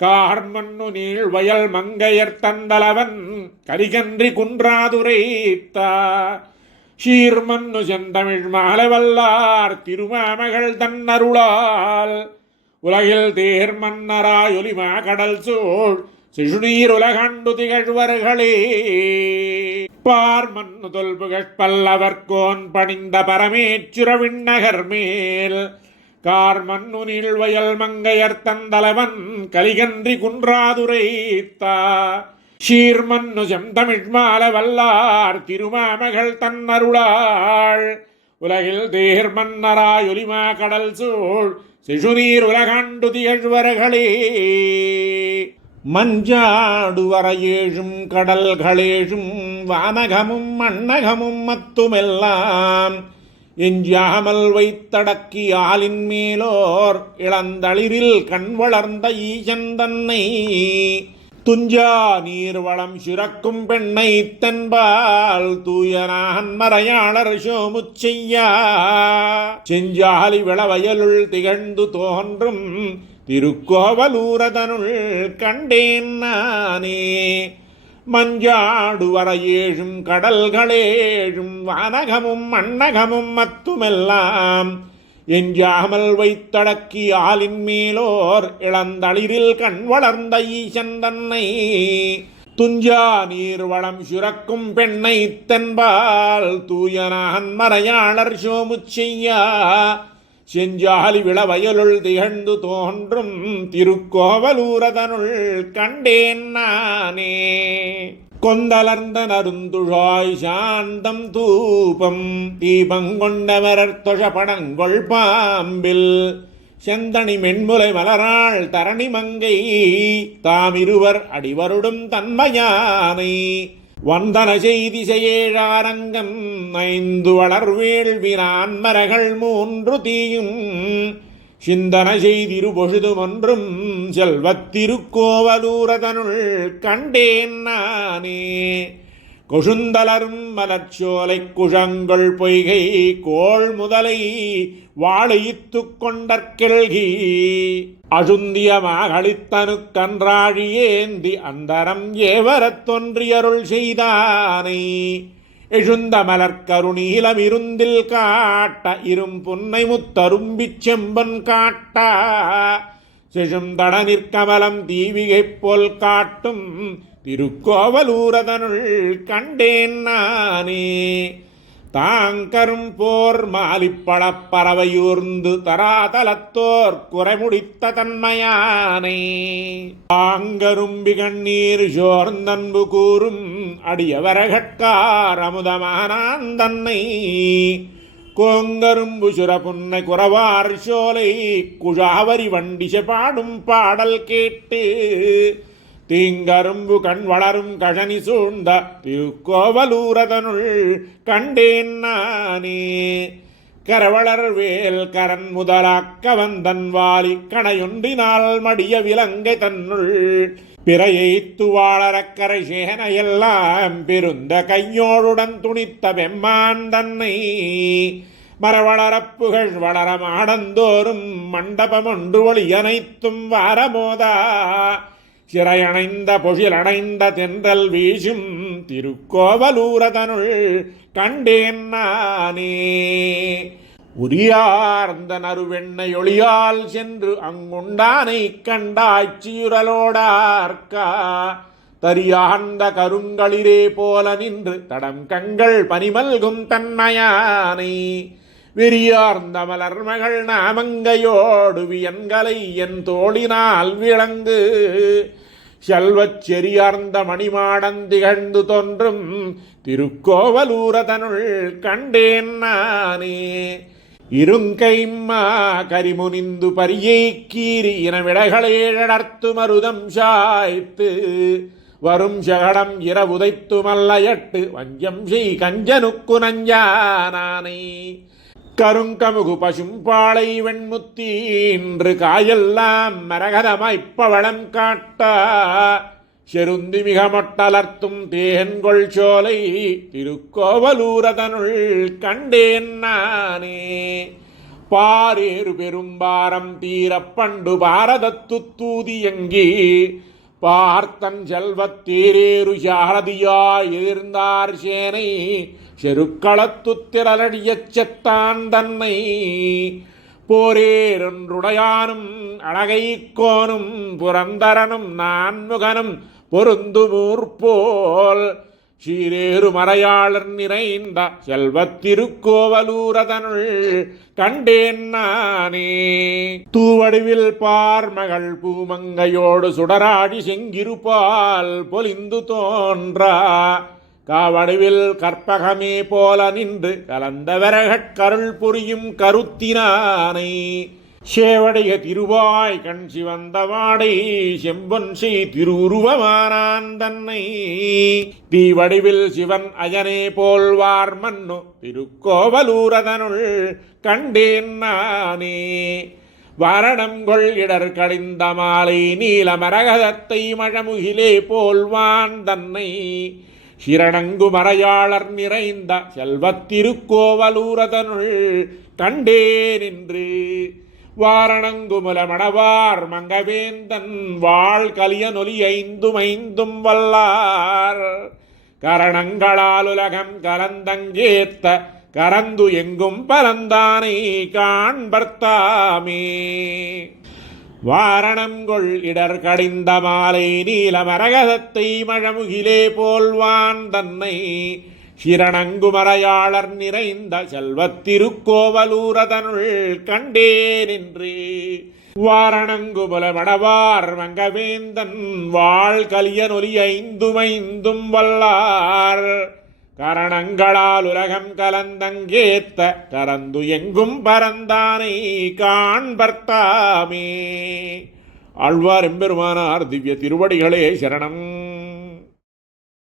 கார்மன்னு நீள் வயல் மங்கையர் தந்தலவன் கரிகன்றி குன்றாதுரைத்தா சீர்மன்னு செந்தமிழ் மாலவல்லார் திருமாமகள் தன்னருளால் உலகில் தேர்மன்னராயொலிமா கடல் சூழ் சிசுநீர் உலகண்டு திகழ்வர்களே பார்மன்னு தொல்புகழ் பல்லவர்கோன் பணிந்த பரமேச்சுர விண்ணகர் மேல் கார்மன்னு நீழ்வயல் மங்கையர் தந்தலவன் கலிகன்றி குன்றாதுரைத்தா சீர்மன்னு செந்தமிழ் மாலவல்லார் திருமாமகள் தன்னருளாள் உலகில் தேர்மன்னராயொலிமா கடல் சூழ் சிசுநீர் உலகண்டு திகழ்வர்களே மஞ்சாடு வரையேழும் கடல்களேழும் வானகமும் மண்ணகமும் மத்துமெல்லாம் எஞ்சாமல் வைத்தடக்கி ஆலின் மேலோர் இளந்தளிரில் கண் வளர்ந்த ஈசன் தன்னை துஞ்சா நீர்வளம் சுரக்கும் பெண்ணை தென்பால் தூயனான் மறையாளர் சோமுச்செய்யா செஞ்சாலி விளவயலுள் திகழ்ந்து தோன்றும் திருக்கோவலூரதனுள் கண்டேன் நானே மஞ்சாடு வரையேழும் கடல்களேழும் வானகமும் மண்ணகமும் மத்துமெல்லாம் எஞ்சாமல் வைத்தடக்கி ஆலின் மேலோர் இளந்தளிரில் கண் வளர்ந்த ஈசன் தன்னை துஞ்சா நீர் வளம் சுரக்கும் பெண்ணை தென்பால் தூயனான் மறையாளர் சோமு செய்யா செஞ்சாலி விளவயலுள் திகழ்ந்து தோன்றும் திருக்கோவலூரதனுள் கண்டேன் நானே. கொந்தலர்ந்த நருந்துழாய் சாந்தம் தூபம் தீபங்கொண்டவரர் தொழப்படங்கொள் பாம்பில் செந்தணி மென்முலை மலராள் தரணி மங்கை தாமிருவர் அடிவருடும் தன்மையானை வந்தன செய்தி செய்யேழாரங்கம் 5 வளர்வேள்வினான் மரகள் 3 தீயும் சிந்தன செய்திரு பொழுதும் ஒன்றும் செல்வத்திருக்கோவலூரதனுள் கண்டேன் நானே. கொழுந்தலரும் மலர்ச்சோலை குழங்கொள் பொய்கை கோள் முதலை வாழையித்து கொண்டற்கெள்கி அழுந்தியமாகளித்தனு கன்றாழியேந்தி அந்தரம் ஏவரத் தொன்றியருள் செய்தானை எழுந்த மலர்கருணீலம் இருந்தில் காட்ட இரும் புன்னை முத்தரும்பிச் செம்பன் காட்டா செழுந்தட நிற்கமலம் தீவிகைப் போல் காட்டும் திருக்கோவலூரதனுள் கண்டேன் நானே. தாங்கரும் போர் மாலிப்பழப் பறவையூர்ந்து தராதலத்தோர் குறைமுடித்த தன்மையானை தாங்கரும்பி கண்ணீர் சோர்ந்தன்பு கூறும் அடியவரகட்கார் அமுதமானான் தன்னை கோங்கரும்பு சுரப்புன்னை குறவார் சோலை குழாவரி வண்டிசை பாடும் பாடல் கேட்டு தீங்கரும்பு கண் வளரும் கழனி சூழ்ந்த திருக்கோவலூரதனுள் கண்டேன் நானே. கரவளர் வேல் கரன் முதலாக்க வந்தன் வாலி கணையொன்றினால் மடிய விலங்கை தன்னுள் பிறையை துவாளரக்கரை சேனையெல்லாம் பெருந்த கையோடுடன் துணித்த வெம்மான் தன்னை மரவளரப் புகழ் வளர மாடந்தோறும் மண்டபம் ஒன்று ஒளி அனைத்தும் வாரமோதா சிறையணைந்த பொழிலணைந்த தென்றல் வீசும் திருக்கோவலூரதனுள் கண்டேன் நானே. உரியார்ந்த நறுவெண்ணை ஒளியால் சென்று அங்குண்டானை கண்டாய்ச்சியுரலோடார்க்கா தரியார்ந்த கருங்களிரே போல நின்று தடம் கண்கள் பனிமல்கும் தன்மையானை வெறியார்ந்த மலர்மகள் நாமங்கையோடு வியன்களை என் தோழினால் விளங்கு செல்வச் செறியார்ந்த மணிமாடன் திகழ்ந்து தோன்றும் திருக்கோவலூரதனுள் கண்டேன் நானே. இருங்கைம்மா கரிமுனிந்து பரியை கீறி இனவிடைகளேழடர்த்து மருதம் சாய்த்து வரும் சகடம் இரவுதைத்து மல்லையட்டு வஞ்சம் செய் கஞ்சனுக்கு நஞ்சானானை கருங்கமுகு பசும்பாளை வெண்முத்தி இன்று காயெல்லாம் மரகதமாய்ப்பவளம் காட்டா செருந்தி மிக மொட்டலர்த்தும் தேன்கொள் சோலை திருக்கோவலூரதனுள் கண்டேன் நானே. பாரேறு பெரும்பாரம் தீரப்பண்டு பாரதத்து தூதியங்கி பார்த்தன் செல்வத்தேரேறு சாரதியாய் எதிர்ந்தார் சேனை செருக்களத்து திரளடியச் செத்தான் தன்னை போரேரொன்றுடையானும் அழகைக்கோனும் புரந்தரனும் நான்முகனும் பொருந்துமூர்போல் சீரேறு மறையாளர் நிறைந்த செல்வத்திருக்கோவலூரதனுள் கண்டேன் நானே. தூவடிவில் பார்மகள் பூமங்கையோடு சுடராடி செங்கிருப்பால் பொலிந்து தோன்றா காவடிவில் கற்பகமே போல நின்று கலந்த வரகட்கருள் புரியும் கருத்தினானை சேவடைய திருவாய் கண் சிவந்த வாடை செம்பொன் செய் திருவுருவமானான் தன்னை தீவடிவில் சிவன் அயனே போல்வார் மன்னு திருக்கோவலூரதனுள் கண்டேன் நானே. வரணம் கொள் இடர் கடிந்த மாலை நீல மரகதத்தை மழமுகிலே போல்வான் தன்னை சிரணங்கு மறையாளர் நிறைந்த செல்வத்திருக்கோவலூரதனுள் கண்டேன் என்று வாரணங்குமுல மணவார் மங்கவேந்தன் வாழ் கலியனொலி 5 வல்லார் கரணங்களால் உலகம் கலந்தங்கேத்த கரந்து எங்கும் பரந்தானை காண்பர்த்தாமே. வாரணங்கொள் இடர் கடிந்த மாலை நீல மரகதத்தை மழமுகிலே போல்வான் தன்னை சிரணங்குமரையாளர் நிறைந்த செல்வத்திருக்கோவலூரதனுள் கண்டே நின்று வாரணங்குபுல மடவார் மங்கவேந்தன் வாழ் கலியனொலி ஐந்துமைந்தும் வல்லார் கரணங்களால் உலகம் கலந்தங்கேத்த கரந்து எங்கும் பரந்தானை காண்பர்த்தாமே. ஆழ்வார் எம்பெருமானார் திவ்ய திருவடிகளே சரணம்.